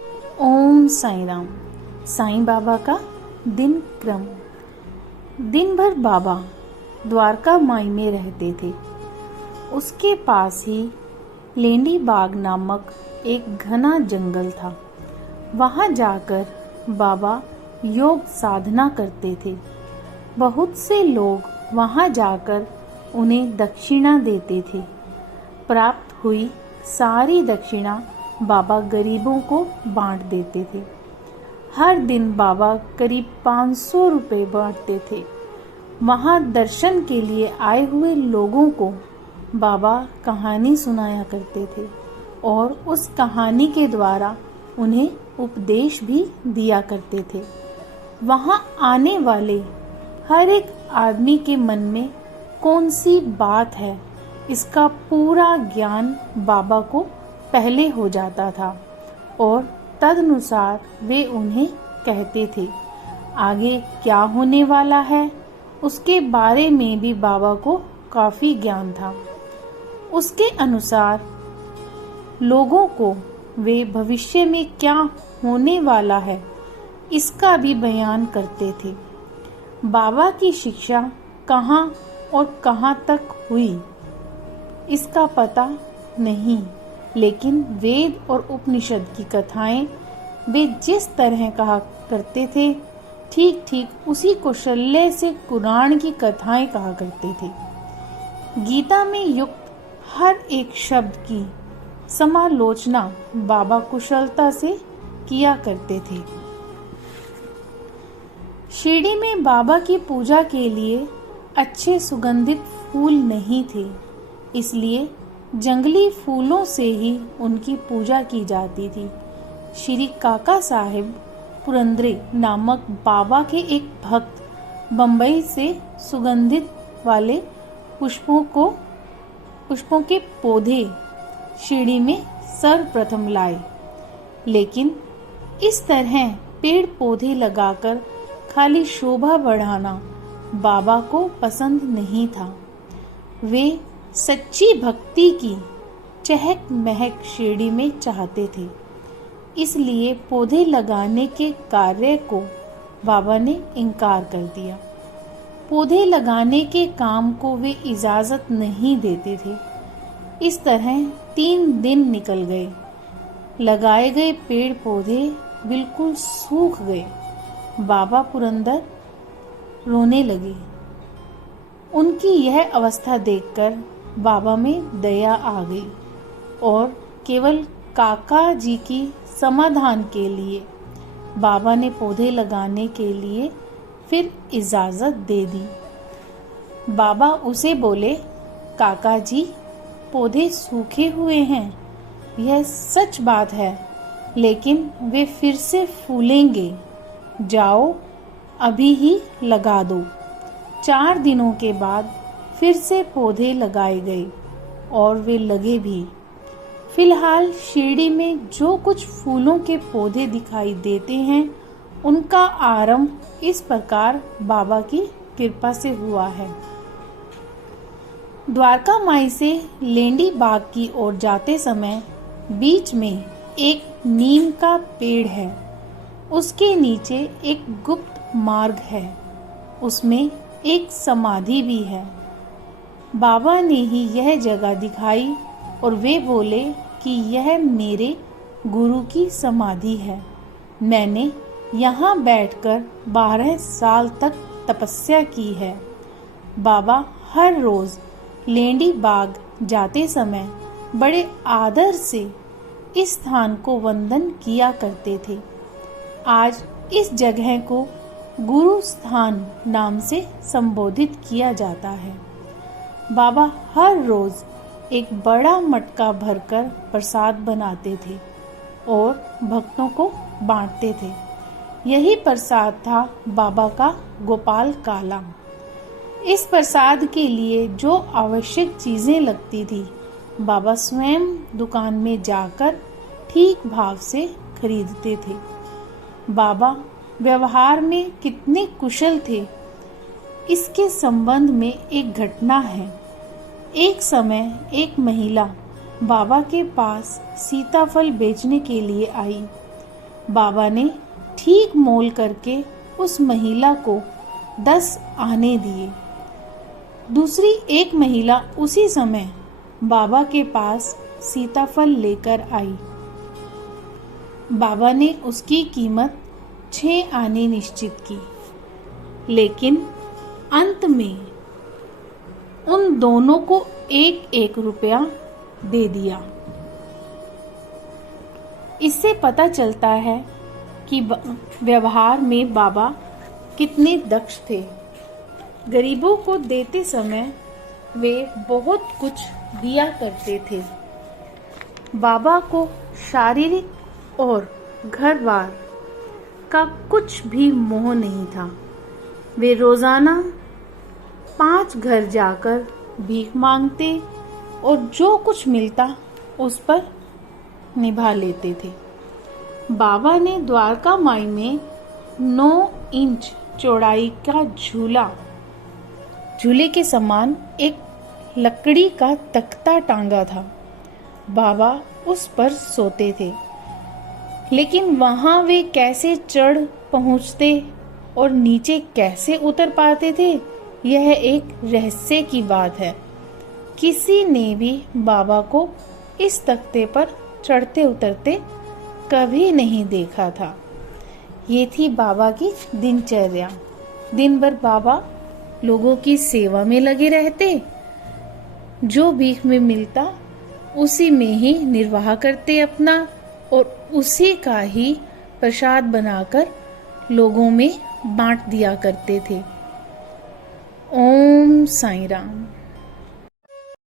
ओम साईं राम। साईं बाबा का दिन क्रम। दिन भर बाबा द्वारका माई में रहते थे। उसके पास ही लेंडी बाग नामक एक घना जंगल था। वहां जाकर बाबा योग साधना करते थे। बहुत से लोग वहां जाकर उन्हें दक्षिणा देते थे। प्राप्त हुई सारी दक्षिणा बाबा गरीबों को बांट देते थे। हर दिन बाबा करीब 500 रुपए बांटते थे। वहां दर्शन के लिए आए हुए लोगों को बाबा कहानी सुनाया करते थे और उस कहानी के द्वारा उन्हें उपदेश भी दिया करते थे। वहां आने वाले हर एक आदमी के मन में कौन सी बात है, इसका पूरा ज्ञान बाबा को पहले हो जाता था और तदनुसार वे उन्हें कहते थे। आगे क्या होने वाला है उसके बारे में भी बाबा को काफी ज्ञान था। उसके अनुसार लोगों को वे भविष्य में क्या होने वाला है इसका भी बयान करते थे। बाबा की शिक्षा कहाँ और कहाँ तक हुई इसका पता नहीं, लेकिन वेद और उपनिषद की कथाएं वे जिस तरह कहा करते थे, ठीक ठीक उसी कौशल्य से कुरान की कथाएं कहा करते थे। गीता में युक्त हर एक शब्द की समालोचना बाबा कुशलता से किया करते थे। शिरडी में बाबा की पूजा के लिए अच्छे सुगंधित फूल नहीं थे, इसलिए जंगली फूलों से ही उनकी पूजा की जाती थी। श्री काका साहिब पुरंदरे नामक बाबा के एक भक्त बंबई से सुगंधित वाले पुष्पों के पौधे शिरडी में सर्वप्रथम लाए, लेकिन इस तरह पेड़ पौधे लगाकर खाली शोभा बढ़ाना बाबा को पसंद नहीं था। वे सच्ची भक्ति की चहक महक शिरडी में चाहते थे, इसलिए पौधे लगाने के कार्य को बाबा ने इनकार कर दिया। पौधे लगाने के काम को वे इजाजत नहीं देते थे। इस तरह 3 दिन निकल गए। लगाए गए पेड़ पौधे बिल्कुल सूख गए। बाबा पुरंदर रोने लगे। उनकी यह अवस्था देखकर बाबा में दया आ गई और केवल काका जी की समाधान के लिए बाबा ने पौधे लगाने के लिए फिर इजाजत दे दी। बाबा उसे बोले, काका जी पौधे सूखे हुए हैं, यह सच बात है, लेकिन वे फिर से फूलेंगे। जाओ अभी ही लगा दो। 4 दिनों के बाद फिर से पौधे लगाए गए और वे लगे भी। फिलहाल शिरडी में जो कुछ फूलों के पौधे दिखाई देते हैं उनका आरंभ इस प्रकार बाबा की कृपा से हुआ है। द्वारका माई से लेंडी बाग की ओर जाते समय बीच में एक नीम का पेड़ है। उसके नीचे एक गुप्त मार्ग है। उसमें एक समाधि भी है। बाबा ने ही यह जगह दिखाई और वे बोले कि यह मेरे गुरु की समाधि है। मैंने यहाँ बैठकर 12 साल तक तपस्या की है। बाबा हर रोज लेंडी बाग जाते समय बड़े आदर से इस स्थान को वंदन किया करते थे। आज इस जगह को गुरु स्थान नाम से संबोधित किया जाता है। बाबा हर रोज एक बड़ा मटका भरकर प्रसाद बनाते थे और भक्तों को बांटते थे। यही प्रसाद था बाबा का गोपाल काला। इस प्रसाद के लिए जो आवश्यक चीजें लगती थी बाबा स्वयं दुकान में जाकर ठीक भाव से खरीदते थे। बाबा व्यवहार में कितने कुशल थे, इसके संबंध में एक घटना है। एक समय एक महिला बाबा के पास सीताफल बेचने के लिए आई। बाबा ने ठीक मोल करके उस महिला को 10 आने दिए। दूसरी एक महिला उसी समय बाबा के पास सीताफल लेकर आई। बाबा ने उसकी कीमत 6 आने निश्चित की, लेकिन अंत में उन दोनों को 1-1 रुपया दे दिया। इससे पता चलता है कि व्यवहार में बाबा कितने दक्ष थे। गरीबों को देते समय वे बहुत कुछ दिया करते थे। बाबा को शारीरिक और घर-बार का कुछ भी मोह नहीं था। वे रोजाना 5 घर जाकर भीख मांगते और जो कुछ मिलता उस पर निभा लेते थे। बाबा ने द्वारका माई में 9 इंच चौड़ाई का झूले के समान एक लकड़ी का तख्ता टांगा था। बाबा उस पर सोते थे, लेकिन वहां वे कैसे चढ़ पहुंचते और नीचे कैसे उतर पाते थे, यह एक रहस्य की बात है। किसी ने भी बाबा को इस तख्ते पर चढ़ते उतरते कभी नहीं देखा था। ये थी बाबा की दिनचर्या। दिन भर बाबा लोगों की सेवा में लगे रहते। जो भीख में मिलता उसी में ही निर्वाह करते अपना, और उसी का ही प्रसाद बनाकर लोगों में बांट दिया करते थे। ओम साईं राम।